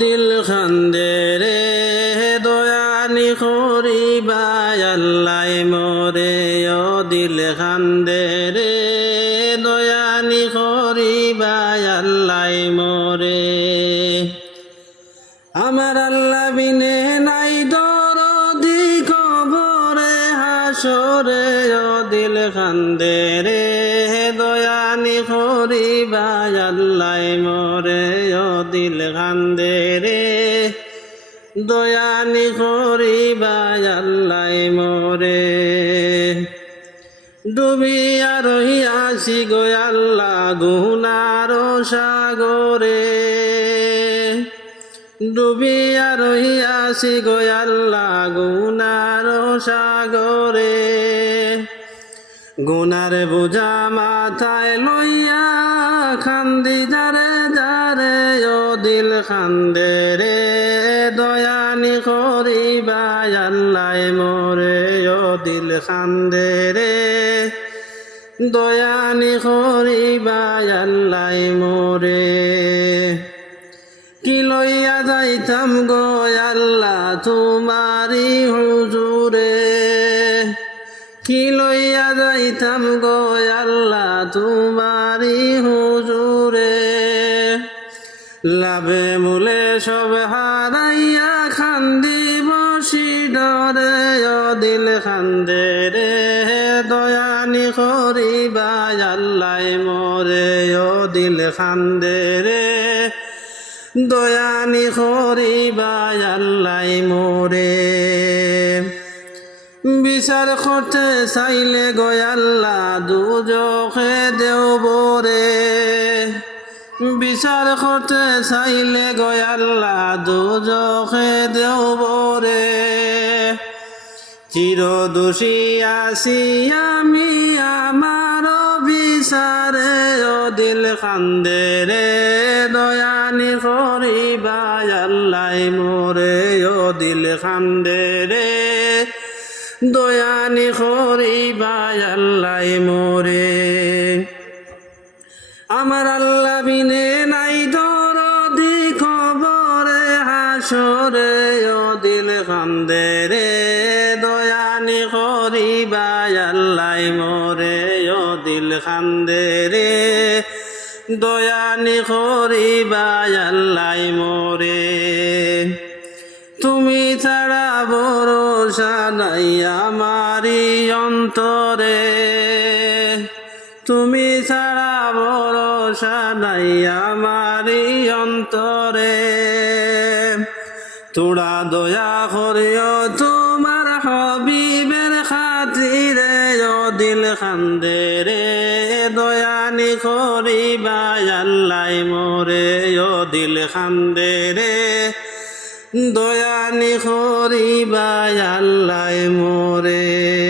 দিল খান্দে রে দয়ানি করিবা আল্লাহ মোরে, ও দিল খান্দে রে দয়ানি করিবা আল্লাহ মোরে। আমার আল্লাহ বিনে নাই দরদি কবরে হাসরে, ও দিল খান্দে রে দয়ানি করিবা আল্লাহ মোরে ও দিল খান্দে রে। দয়ানি করিবা আল্লাহ মোরে। ডুবিয়া রহিয়াছি গয়াল্লা গুনার সাগরে। ডুবিয়া রহিয়াছি গয়াল্লা গুনার সাগরে। গুনার বোঝা মাথায় লইয়া খান্দি যারে যারে ও দিল খান্দে রে। দয়ানি করিবা আল্লাহ মোরে ও দিল খান্দে রে। দয়ানি করিবা আল্লাহ মোরে। কি লইয়া যাইতাম গো আল্লাহ তোমারি হুজুরে? কি লইয়া যাইতাম গো আল্লাহ তোমারি হুজুরে? লাভে মূলে সব হারাইয়া খান্দি বসি ডরে দিল খান্দে রে দয়ানি করিবা আল্লাহ মোরে ও দিল খান্দে রে, দয়ানি করিবা আল্লাহ মোরে। বিচার করতে চাইলে গয়াল্লা দুজখে দেও বরে। বিচার করতে চাইলে গয়াল্লা দুজখে দেও বরে। চির দোষী আসি আমি আমার বিচারে, ও দিল কান্দে রে দয়ানি করিবা আল্লাহ মোরে, ও দিল কান্দে রে। দয়ানি করিবা আল্লাহ মোরে। আমার আল্লাহ বিনে নাই দরদি খবরে হাসরে ও দিল কান্দে রে। দয়ানি করিবা আল্লাহ মোরে ও দিল কান্দে রে। দয়ানি করিবা আল্লাহ মোরে। তুমি ছাড়া ভরসা নাই আমারি অন্তরে। তুমি ছাড়া ভরসা নাই আমারি অন্তরে। তোরা দয়া করিও তোমার হবিবের খাতিরে দিল খান্দে রে দয়ানি করিবা আল্লাহ মোরে ও দিল খান্দে রে দয়ানি করিবা আল্লাহ মোরে।